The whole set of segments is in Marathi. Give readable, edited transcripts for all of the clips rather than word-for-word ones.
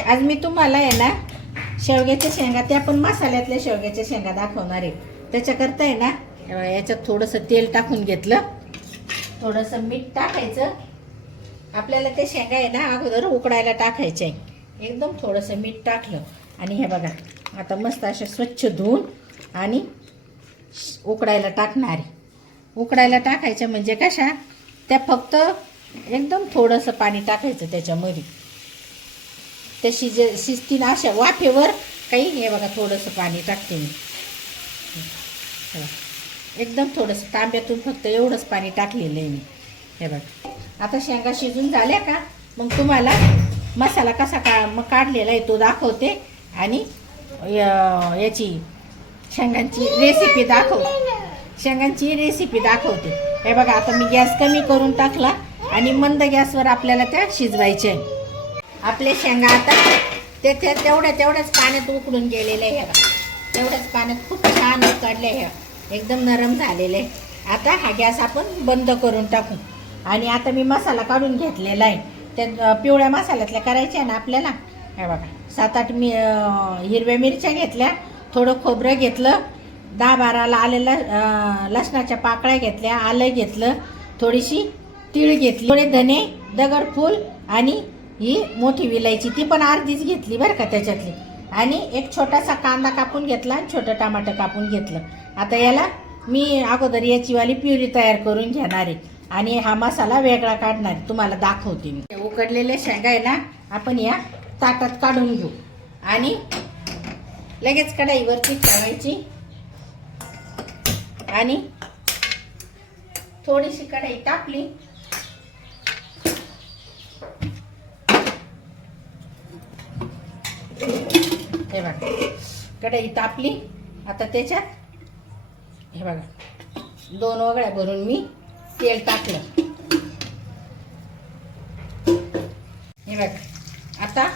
आज मी तुम्हाला आहे ना शेवग्याच्या शेंगा, त्या पण मसाल्यातल्या शेवग्याच्या शेंगा दाखवणार आहे. त्याच्याकरता आहे ना याच्यात थोडंसं तेल टाकून घेतलं, थोडंसं मीठ टाकायचं. आपल्याला ते शेंगा आहे ना अगोदर उकडायला टाकायचे आहे. एकदम थोडंसं मीठ टाकलं आणि हे बघा आता मस्त अशा स्वच्छ धुवून आणि उकडायला टाकणार आहे. उकडायला टाकायच्या म्हणजे कशा त्या फक्त एकदम थोडंसं पाणी टाकायचं त्याच्यामध्ये, ते शिजतील अशा वाफेवर. काही हे बघा थोडंसं पाणी टाकते मी, एकदम थोडंसं तांब्यातून फक्त एवढंच पाणी टाकलेलं आहे मी. हे बघा आता शेंगा शिजून झाल्या का मग तुम्हाला मसाला कसा काढलेला आहे तो दाखवते आणि याची शेंगांची रेसिपी दाखवते. हे बघा आता मी गॅस कमी करून टाकला आणि मंद गॅसवर आपल्याला त्या शिजवायचे आहे. आपले शेंगा आता तेवढ्याच पाण्यात उकडून गेलेले आहे. तेवढ्याच पाण्यात खूप छान उकडले आहे, एकदम नरम झालेले. आता हा गॅस आपण बंद करून टाकू आणि आता मी मसाला काढून घेतलेला आहे. त्या पिवळ्या मसाल्यातल्या करायच्या ना आपल्याला. हे बघा 7-8 हिरव्या मिरच्या घेतल्या, थोडं खोबरं घेतलं, 10-12 आलेला लसणाच्या पाकळ्या घेतल्या, आलं घेतलं, थोडीशी तीळ घेतली, थोडे धने, दगडफूल आणि ही मोठी विलायची ती पण अर्धीच घेतली बरं का त्याच्यातली, आणि एक छोटासा कांदा कापून घेतला आणि छोटं टमाटर कापून घेतलं. आता याला मी अगोदर याची वाली प्युरी तयार करून घेणार आहे आणि हा मसाला वेगळा काढणार तुम्हाला दाखवते मी. उकडलेले शेंगा आहे ना आपण या ताटात काढून घेऊ आणि लगेच कढईवरती ठेवायची आणि थोडीशी कढई तापली हे बघा कढई तापली. आता त्याच्यात हे बघा 2 वगळ्या भरून मी तेल टाकलं. हे बघा आता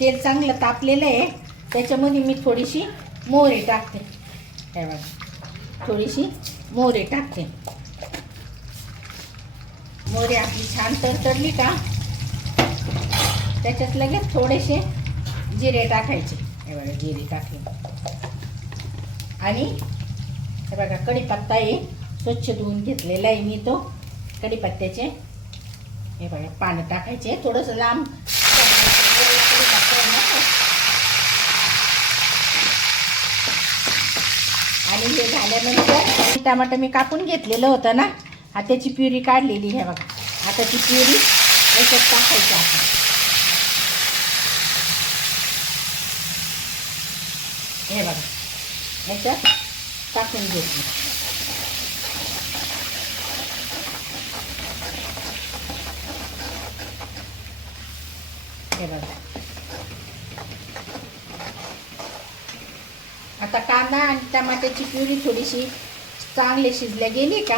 तेल चांगलं तापलेलं आहे, त्याच्यामध्ये मी थोडीशी मोहरी टाकते. हे बघा थोडीशी मोहरी टाकते. मोहरी आपली छान तडतडली का त्याच्यात लगेच थोडेसे जिरे टाकायचे. हे बघा जिरे टाकले आणि हे बघा कढीपत्ता आहे स्वच्छ धुवून घेतलेला आहे मी, तो कढीपत्त्याचे हे बघा पानं टाकायचे थोडंसं लांब. आणि हे झाल्यानंतर टमाटर मी कापून घेतलेलं होतं ना, त्याची प्युरी काढलेली. हे बघा आता ती प्युरी याच्यात टाकायची आपण. हे बघा याच्यात टाकून घेतली. हे बघा आता कांदा आणि टमाट्याची प्युरी थोडीशी चांगली शिजल्या गेली का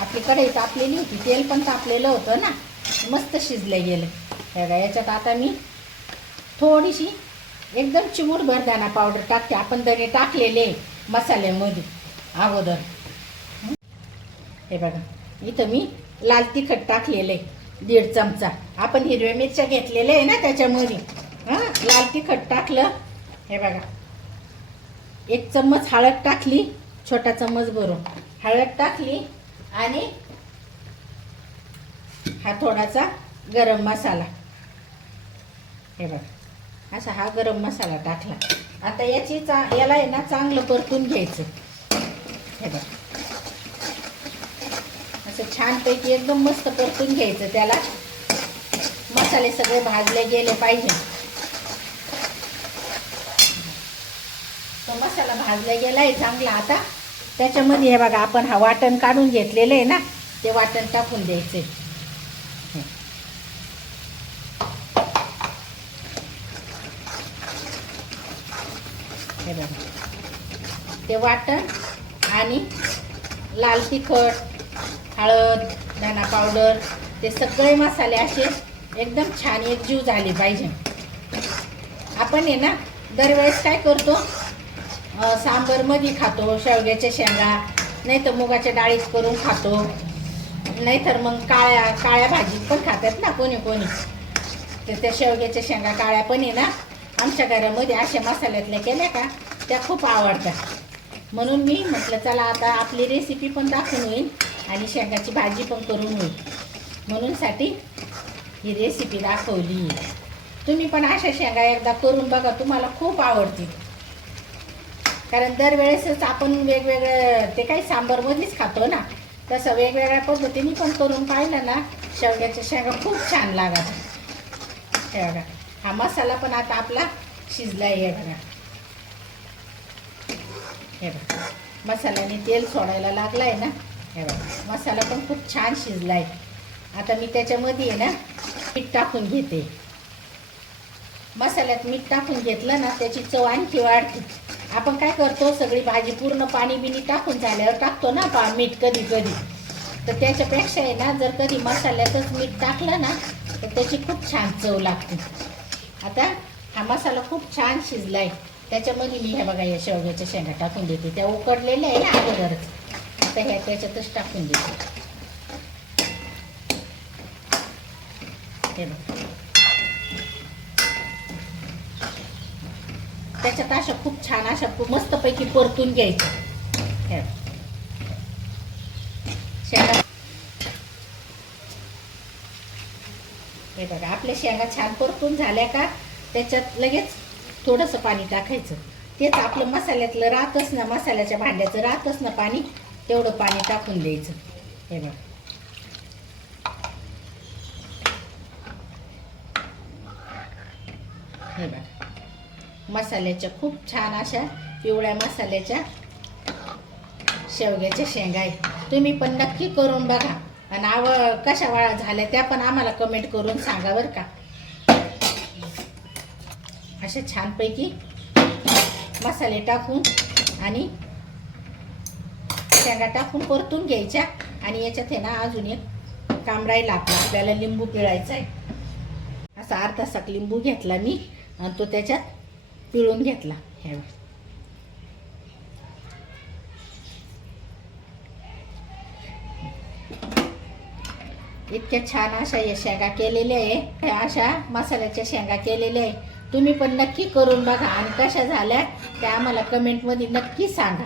आपली कढई तापलेली होती, तेल पण तापलेलं होतं ना, मस्त शिजलं गेलं. हे बघा याच्यात आता मी थोडीशी एकदम चिमूटभर धना पावडर टाकते. आपण धने टाकलेले मसाल्यामध्ये अगोदर. हे बघा इथं मी लाल तिखट टाकलेले 1.5 चमचा. आपण हिरव्या मिरच्या घेतलेल्या आहे ना त्याच्यामध्ये लाल तिखट टाकलं. हे बघा 1 चम्मच हळद टाकली, छोटा चम्मच भरून हळद टाकली आणि हा थोडासा गरम मसाला. हे बघा असा हा गरम मसाला टाकला. आता याला आहे ना चांगलं परतून घ्यायचं. हे बघा असं छानपैकी एकदम मस्त परतून घ्यायचं. त्याला मसाले सगळे भाजले गेले पाहिजे. तो मसाला भाजला गेला आहे चांगला. आता त्याच्यामध्ये हे बघा आपण हा वाटण काढून घेतलेलं आहे ना, ते वाटण टाकून द्यायचे. हे बघा ते वाटण आणि लाल तिखट, हळद, धना पावडर, ते सगळे मसाले असे एकदम छान एकजीव झाले पाहिजे. आपण आहे ना दरवेळेस काय करतो, सांबरमध्ये खातो शेवग्याच्या शेंगा, नाही तर मुगाच्या डाळीत करून खातो, नाहीतर मग काळ्या भाजीत पण खातात ना कोणी कोणी. तर त्या शेवग्याच्या शेंगा काळ्या पण आहे ना आमच्या घरामध्ये अशा मसाल्यातल्या केल्या का त्या खूप आवडतात. म्हणून मी म्हटलं चला आता आपली रेसिपी पण दाखवून होईल आणि शेंगाची भाजी पण करून होईल, म्हणून साठी ही रेसिपी दाखवली. तुम्ही पण अशा शेंगा एकदा करून बघा, तुम्हाला खूप आवडतील. कारण दरवेळेसच आपण वेगवेगळं ते काही सांबारमध्येच खातो ना, तसं वेगवेगळ्या पद्धतीने पण करून पाहिलं ना शेवग्याच्या शेंगा खूप छान लागतात. हे बघा हा मसाला पण आता आपला शिजला आहे. बघा हे बघा मसाल्याने तेल सोडायला लागला आहे ना. हे बघा मसाला पण खूप छान शिजला आहे. आता मी त्याच्यामध्ये आहे ना मीठ टाकून घेते. मसाल्यात मीठ टाकून घेतलं ना त्याची चव आणखी वाढते. आपण काय करतो सगळी भाजी पूर्ण पाणी बिनी टाकून झाल्यावर टाकतो ना मीठ कधी कधी, तर त्याच्यापेक्षा आहे ना जर कधी मसाल्यातच मीठ टाकलं ना तर त्याची खूप छान चव लागते. आता हा मसाला खूप छान शिजला आहे. त्याच्यामध्ये मी हे बघा या शेवग्याच्या शेंगा टाकून देते. त्या उकडलेल्या आहे ना अगोदरच. आता ह्या त्याच्यातच टाकून देते. हे बघा त्याच्यात अशा खूप छान अशा मस्तपैकी परतून घ्यायचं. हे शेंगा हे बघा आपल्या शेंगा छान परतून झाल्या का त्याच्यात लगेच थोडंसं पाणी टाकायचं. तेच आपलं मसाल्यातलं राहतच ना, मसाल्याच्या भांड्याचं राहतच ना पाणी, तेवढं पाणी टाकून द्यायचं. हे बघा हे बघा मसाल्याच्या खूप छान अशा पिवळ्या मसाल्याच्या शेवग्याच्या शेंगा आहेत. तुम्ही पण नक्की करून बघा आणि कशा झाल्या त्या पण आम्हाला कमेंट करून सांगा बरं का. अशा छानपैकी मसाले टाकून आणि शेंगा टाकून परतून घ्यायच्या. आणि याच्यात आहे ना अजून एक काम राहिला आपल्याला लिंबू पिळायचा आहे. असा अर्धासा लिंबू घेतला मी आणि तो त्याच्यात पिळून घेतला. हे इतक्या छान अशा या शेंगा केलेल्या आहे. अशा मसाल्याच्या शेंगा केलेल्या आहे. तुम्ही पण नक्की करून बघा आणि कशा झाल्या त्या आम्हाला कमेंटमध्ये नक्की सांगा.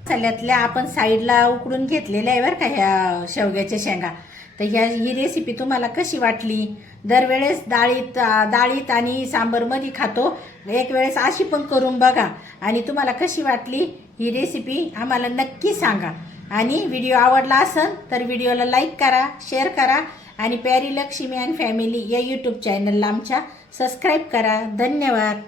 मसाल्यातल्या आपण साईडला उकडून घेतलेल्या आहे बरं का ह्या शेवग्याच्या शेंगा. तर ही रेसिपी तुम्हाला कशी वाटली? दरवेळेस डाळीत आणि सांबारमध्ये खातो, एक वेळेस अशी पण करून बघा आणि तुम्हाला कशी वाटली ही रेसिपी आम्हाला नक्की सांगा. आणि व्हिडिओ आवडला असेल तर व्हिडिओला लाईक करा, शेअर करा आणि प्यारी लक्ष्मी अँड फॅमिली या यूट्यूब चॅनलला आमच्या सबस्क्राईब करा. धन्यवाद.